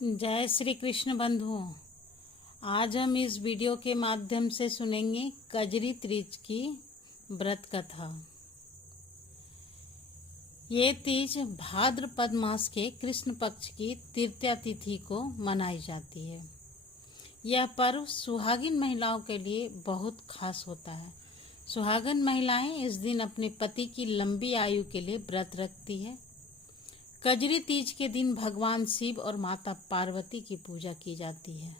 जय श्री कृष्ण बंधुओं। आज हम इस वीडियो के माध्यम से सुनेंगे कजरी तीज की व्रत कथा। ये तीज भाद्रपद मास के कृष्ण पक्ष की तृतीया तिथि को मनाई जाती है। यह पर्व सुहागिन महिलाओं के लिए बहुत खास होता है। सुहागन महिलाएं इस दिन अपने पति की लंबी आयु के लिए व्रत रखती है। कजरी तीज के दिन भगवान शिव और माता पार्वती की पूजा की जाती है।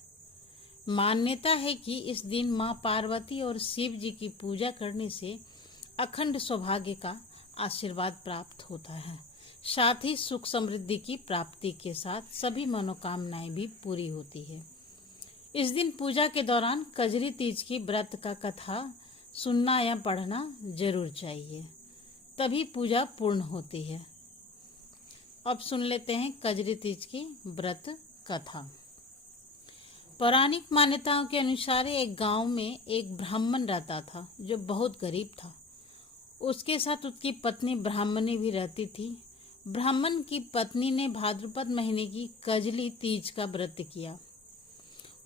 मान्यता है कि इस दिन मां पार्वती और शिव जी की पूजा करने से अखंड सौभाग्य का आशीर्वाद प्राप्त होता है। साथ ही सुख समृद्धि की प्राप्ति के साथ सभी मनोकामनाएं भी पूरी होती है। इस दिन पूजा के दौरान कजरी तीज की व्रत का कथा सुनना या पढ़ना जरूर चाहिए, तभी पूजा पूर्ण होती है। अब सुन लेते हैं कजरी तीज की व्रत कथा। पौराणिक मान्यताओं के अनुसार एक गांव में एक ब्राह्मण रहता था जो बहुत गरीब था। उसके साथ उसकी पत्नी ब्राह्मणी भी रहती थी। ब्राह्मण की पत्नी ने भाद्रपद महीने की कजली तीज का व्रत किया।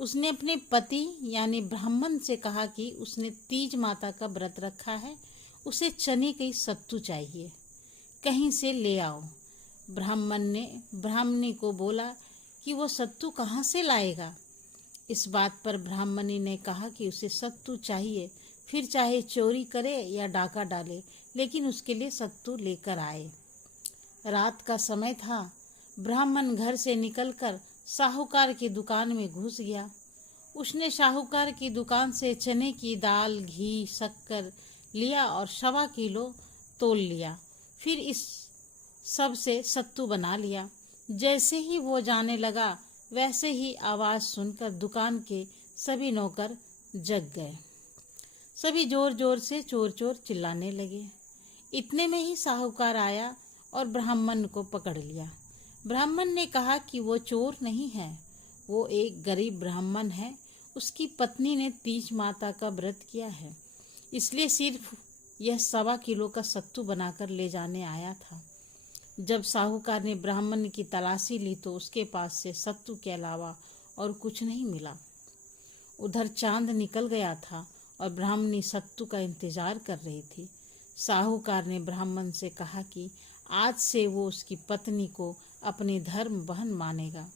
उसने अपने पति यानी ब्राह्मण से कहा कि उसने तीज माता का व्रत रखा है, उसे चने की सत्तू चाहिए, कहीं से ले आओ। ब्राह्मण ने ब्राह्मणी को बोला कि वो सत्तू कहाँ से लाएगा। इस बात पर ब्राह्मणी ने कहा कि उसे सत्तू चाहिए, फिर चाहे चोरी करे या डाका डाले, लेकिन उसके लिए सत्तू लेकर आए। रात का समय था। ब्राह्मण घर से निकलकर साहूकार की दुकान में घुस गया। उसने साहूकार की दुकान से चने की दाल, घी, शक्कर लिया और 1.25 किलो तोल लिया। फिर इस सब से सत्तू बना लिया। जैसे ही वो जाने लगा, वैसे ही आवाज सुनकर दुकान के सभी नौकर जग गए। सभी जोर जोर से चोर चोर चिल्लाने लगे। इतने में ही साहूकार आया और ब्राह्मण को पकड़ लिया। ब्राह्मण ने कहा कि वो चोर नहीं है, वो एक गरीब ब्राह्मण है। उसकी पत्नी ने तीज माता का व्रत किया है, इसलिए सिर्फ यह 1.25 किलो का सत्तू बनाकर ले जाने आया था। जब साहूकार ने ब्राह्मण की तलाशी ली तो उसके पास से सत्तू के अलावा और कुछ नहीं मिला। उधर चांद निकल गया था और ब्राह्मणी सत्तू का इंतजार कर रही थी। साहूकार ने ब्राह्मण से कहा कि आज से वो उसकी पत्नी को अपनी धर्म बहन मानेगा।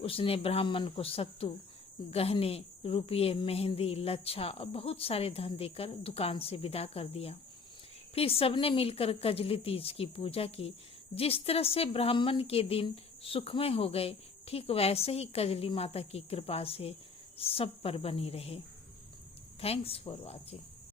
उसने ब्राह्मण को सत्तू, गहने, रुपये, मेहंदी, लच्छा और बहुत सारे धन देकर दुकान से विदा कर दिया। फिर सबने मिलकर कजली तीज की पूजा की। जिस तरह से ब्राह्मण के दिन सुखमय हो गए, ठीक वैसे ही कजली माता की कृपा से सब पर बनी रहे। Thanks for watching.